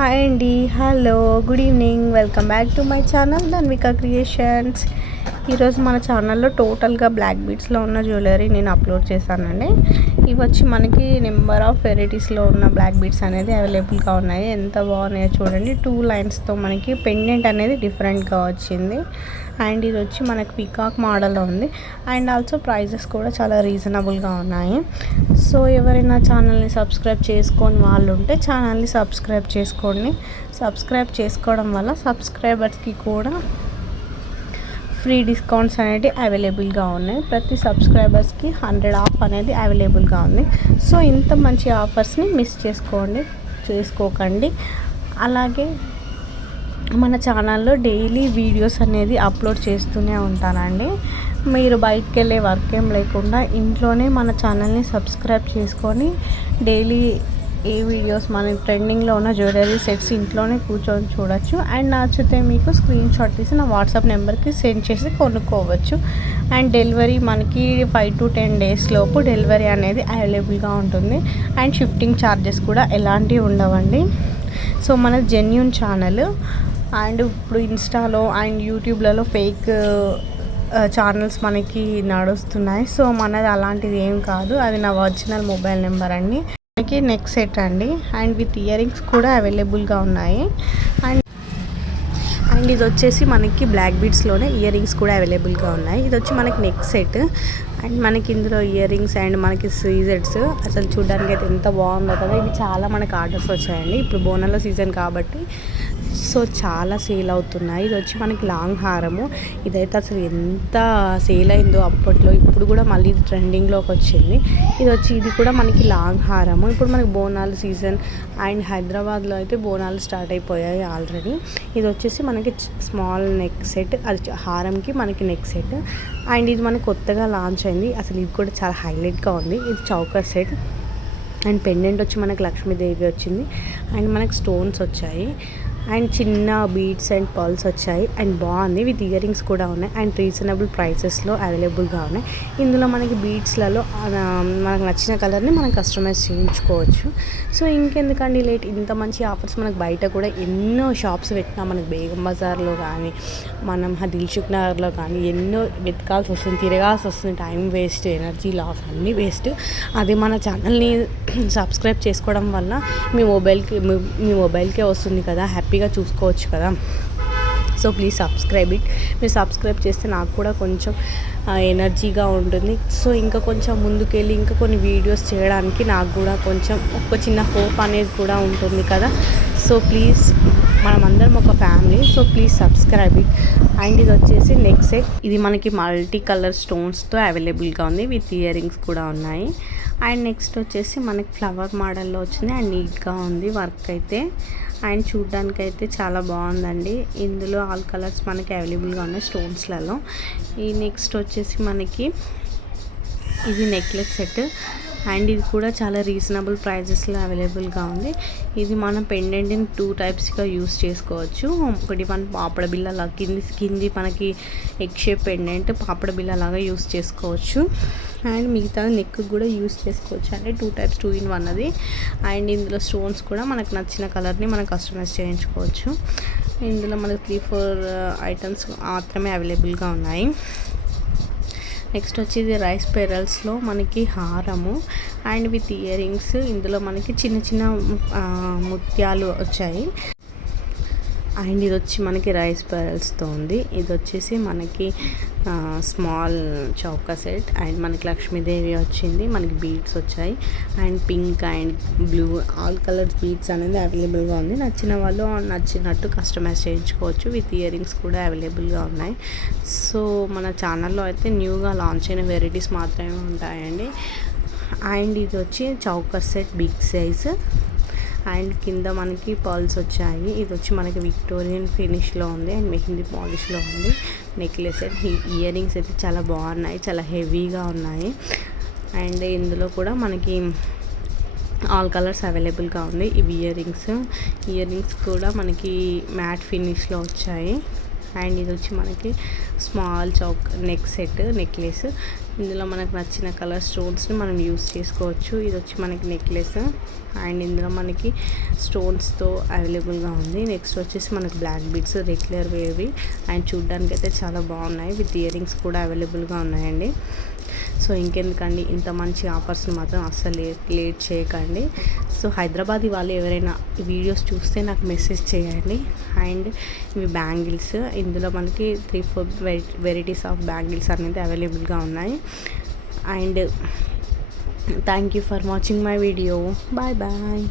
Hi అండి, hello, good evening. Welcome back to my channel Dhanvika creations. ఈరోజు మన ఛానల్లో టోటల్గా బ్లాక్ బీడ్స్లో ఉన్న జ్యువెలరీ నేను అప్లోడ్ చేశానండి. ఇవి వచ్చి మనకి నెంబర్ ఆఫ్ వెరైటీస్లో ఉన్న బ్లాక్ బీడ్స్ అనేది అవైలబుల్గా ఉన్నాయి. ఎంత బాగున్నాయో చూడండి. 2 లైన్స్తో మనకి పెండెంట్ అనేది డిఫరెంట్గా వచ్చింది. అండ్ ఇది వచ్చి మనకి పికాక్ మోడల్లో ఉంది. అండ్ ఆల్సో ప్రైజెస్ కూడా చాలా రీజనబుల్గా ఉన్నాయి. సో ఎవరైనా ఛానల్ని సబ్స్క్రైబ్ చేసుకొని వాళ్ళు ఉంటే ఛానల్ని సబ్స్క్రైబ్ చేసుకోండి. సబ్స్క్రైబ్ చేసుకోవడం వల్ల సబ్స్క్రైబర్స్కి కూడా ఫ్రీ డిస్కౌంట్స్ అనేవి అవైలబుల్గా ఉన్నాయి. ప్రతి సబ్స్క్రైబర్స్కి 100 ఆఫ్ అనేది అవైలబుల్గా ఉంది. సో ఇంత మంచి ఆఫర్స్ని మిస్ చేసుకోకండి. అలాగే మన ఛానల్లో డైలీ వీడియోస్ అనేది అప్లోడ్ చేస్తూనే ఉంటానండి. మీరు బయటికి వెళ్ళే వర్క్ ఏం లేకుండా ఇంట్లోనే మన ఛానల్ని సబ్స్క్రైబ్ చేసుకొని డైలీ ఏ వీడియోస్ మన ట్రెండింగ్లో ఉన్న జ్యువెలరీ సెట్స్ ఇంట్లోనే కూర్చొని చూడొచ్చు. అండ్ నచ్చితే మీకు స్క్రీన్ షాట్ తీసి నా వాట్సాప్ నెంబర్కి సెండ్ చేసి కొనుక్కోవచ్చు. అండ్ డెలివరీ మనకి 5 to 10 days లోపు డెలివరీ అనేది అవైలబుల్గా ఉంటుంది. అండ్ షిఫ్టింగ్ ఛార్జెస్ కూడా ఎలాంటివి ఉండవండి. సో మన జెన్యూన్ ఛానల్. అండ్ ఇప్పుడు ఇన్స్టాలో అండ్ యూట్యూబ్లలో ఫేక్ ఛానల్స్ మనకి నడుస్తున్నాయి. సో మనది అలాంటిది ఏం కాదు. అది నా ఒరిజినల్ మొబైల్ నెంబర్ అండి. మనకి నెక్ సెట్ అండి. అండ్ విత్ ఇయర్ రింగ్స్ కూడా అవైలబుల్గా ఉన్నాయి. అండ్ ఇది వచ్చేసి మనకి బ్లాక్ బీడ్స్లోనే ఇయర్ రింగ్స్ కూడా అవైలబుల్గా ఉన్నాయి. ఇది వచ్చి మనకి నెక్ సెట్. అండ్ మనకి ఇందులో ఇయర్ రింగ్స్ అండ్ మనకి సీజెట్స్ అసలు చూడడానికి అయితే ఎంత బాగుందో కదా. ఇవి చాలా మనకి ఆర్డర్స్ వచ్చాయండి. ఇప్పుడు బోనాల సీజన్ కాబట్టి సో చాలా సేల్ అవుతున్నాయి. ఇది వచ్చి మనకి లాంగ్ హారము. ఇదైతే అసలు ఎంత సేల్ అయిందో అప్పట్లో. ఇప్పుడు కూడా మళ్ళీ ఇది ట్రెండింగ్లోకి వచ్చింది. ఇది కూడా మనకి లాంగ్ హారము. ఇప్పుడు మనకి బోనాల సీజన్ అండ్ హైదరాబాద్లో అయితే బోనాలు స్టార్ట్ అయిపోయాయి ఆల్రెడీ. ఇది వచ్చేసి మనకి స్మాల్ నెక్ సెట్. అది హారంకి మనకి నెక్ సెట్. అండ్ ఇది మనకి కొత్తగా లాంచ్ అయింది. అసలు ఇది కూడా చాలా హైలైట్గా ఉంది. ఇది చౌకర్ సెట్. అండ్ పెండెంట్ వచ్చి మనకి లక్ష్మీదేవి వచ్చింది. అండ్ మనకి స్టోన్స్ వచ్చాయి. అండ్ చిన్న బీడ్స్ అండ్ పర్ల్స్ వచ్చాయి. అండ్ బాగుంది. విత్ ఇయర్ రింగ్స్ కూడా ఉన్నాయి. అండ్ రీజనబుల్ ప్రైసెస్లో అవైలబుల్గా ఉన్నాయి. ఇందులో మనకి బీడ్స్లలో మనకు నచ్చిన కలర్ని మనం కస్టమైజ్ చేయించుకోవచ్చు. సో ఇంకెందుకండి లేట్. ఇంత మంచి ఆఫర్స్ మనకు బయట కూడా ఎన్నో షాప్స్ పెట్టినా మనకి బేగం బజార్లో కానీ మనం దిల్సుఖ్ నగర్లో కానీ ఎన్నో వెతకాల్సి వస్తుంది, తిరగాల్సి వస్తుంది. టైం వేస్ట్, ఎనర్జీ లాస్ అన్నీ వేస్ట్. అదే మన ఛానల్ని సబ్స్క్రైబ్ చేసుకోవడం వల్ల మీ మొబైల్కే వస్తుంది కదా, హ్యాపీగా చూసుకోవచ్చు కదా. So please subscribe it. మీరు సబ్స్క్రైబ్ చేస్తే నాకు కూడా కొంచెం ఎనర్జీగా ఉంటుంది. సో ఇంకా కొంచెం ముందుకెళ్ళి ఇంకా కొన్ని వీడియోస్ చేయడానికి నాకు కూడా కొంచెం ఒక చిన్న హోప్ అనేది కూడా ఉంటుంది కదా. సో ప్లీజ్, మనమందరం ఒక family. So please subscribe it. And ఇది వచ్చేసి నెక్ సెట్. ఇది మనకి మల్టీ కలర్ స్టోన్స్తో అవైలబుల్గా ఉంది. విత్ ఇయర్ రింగ్స్ కూడా ఉన్నాయి. అండ్ నెక్స్ట్ వచ్చేసి మనకి ఫ్లవర్ మోడల్లో వచ్చింది. అండ్ నీట్గా ఉంది వర్క్ అయితే. అండ్ చూడ్డానికి అయితే చాలా బాగుందండి. ఇందులో ఆల్ కలర్స్ మనకి అవైలబుల్గా ఉన్నాయి స్టోన్స్లలో. ఈ నెక్స్ట్ వచ్చేసి మనకి ఇది నెక్లెస్ సెట్. అండ్ ఇది కూడా చాలా రీజనబుల్ ప్రైజెస్లో అవైలబుల్గా ఉంది. ఇది మనం పెండెంట్ని 2 టైప్స్గా యూస్ చేసుకోవచ్చు. ఒకటి మన పాపడ బిళ్ళ కింది మనకి ఎగ్ షేప్ పెండెంట్ పాపడ బిళ్ళ లాగా యూస్ చేసుకోవచ్చు. అండ్ మిగతా నెక్ కూడా యూస్ చేసుకోవచ్చు. అంటే 2 types 2 in 1 అది. అండ్ ఇందులో స్టోన్స్ కూడా మనకు నచ్చిన కలర్ని మనం కస్టమైజ్ చేయించుకోవచ్చు. ఇందులో మనకి 3-4 ఐటమ్స్ మాత్రమే అవైలబుల్గా ఉన్నాయి. నెక్స్ట్ వచ్చి ఇది రైస్ పెరల్స్లో మనకి హారము అండ్ విత్ ఇయర్ రింగ్స్. ఇందులో మనకి చిన్న చిన్న ముత్యాలు వచ్చాయి. అండ్ ఇది వచ్చి మనకి రైస్ పెరల్స్తో ఉంది. ఇది వచ్చేసి మనకి స్మాల్ చౌకా సెట్. అండ్ మనకి లక్ష్మీదేవి వచ్చింది. మనకి బీడ్స్ వచ్చాయి. And pink and blue all colours beads అనేది అవైలబుల్గా ఉంది. నచ్చిన వాళ్ళు నచ్చినట్టు కస్టమైజ్ చేయించుకోవచ్చు. విత్ ఇయర్ రింగ్స్ కూడా అవైలబుల్గా ఉన్నాయి. సో మన ఛానల్లో అయితే న్యూగా లాంచ్ అయిన వెరైటీస్ మాత్రమే ఉంటాయండి. అండ్ ఇది వచ్చి choker set big size. And కింద మనకి పర్ల్స్ వచ్చాయి. ఇది వచ్చి మనకి విక్టోరియన్ ఫినిష్లో ఉంది. అండ్ మెహందీ పాలిష్లో ఉంది. Necklace set. ఇయర్ రింగ్స్ అయితే చాలా బాగున్నాయి, చాలా హెవీగా ఉన్నాయి. అండ్ ఇందులో కూడా మనకి ఆల్ కలర్స్ అవైలబుల్గా ఉంది. ఇవి ఇయర్ రింగ్స్ కూడా మనకి మ్యాట్ ఫినిష్లో వచ్చాయి. అండ్ ఇది వచ్చి మనకి small Chowk neck set necklace. ఇందులో మనకు నచ్చిన కలర్ స్టోన్స్ని మనం యూస్ చేసుకోవచ్చు. ఇది వచ్చి మనకి నెక్లెస్ అండ్ ఇందులో మనకి స్టోన్స్తో అవైలబుల్గా ఉంది. నెక్స్ట్ వచ్చేసి మనకి బ్లాక్ బీడ్స్ రెగ్యులర్ వేవి అండ్ చూడ్డానికి అయితే చాలా బాగున్నాయి. విత్ ఇయర్ రింగ్స్ కూడా అవైలబుల్గా ఉన్నాయండి. సో ఇంకెందుకండి, ఇంత మంచి ఆఫర్స్ని మాత్రం అస్సలు లేట్ చేయకండి. సో హైదరాబాద్ వాళ్ళు ఎవరైనా ఈ వీడియోస్ చూస్తే నాకు మెసేజ్ చేయండి. అండ్ ఇవి బ్యాంగిల్స్, ఇందులో మనకి 3-4 వెరైటీస్ ఆఫ్ బ్యాంగిల్స్ అనేది అవైలబుల్గా ఉన్నాయి. And thank you for watching my video. Bye bye.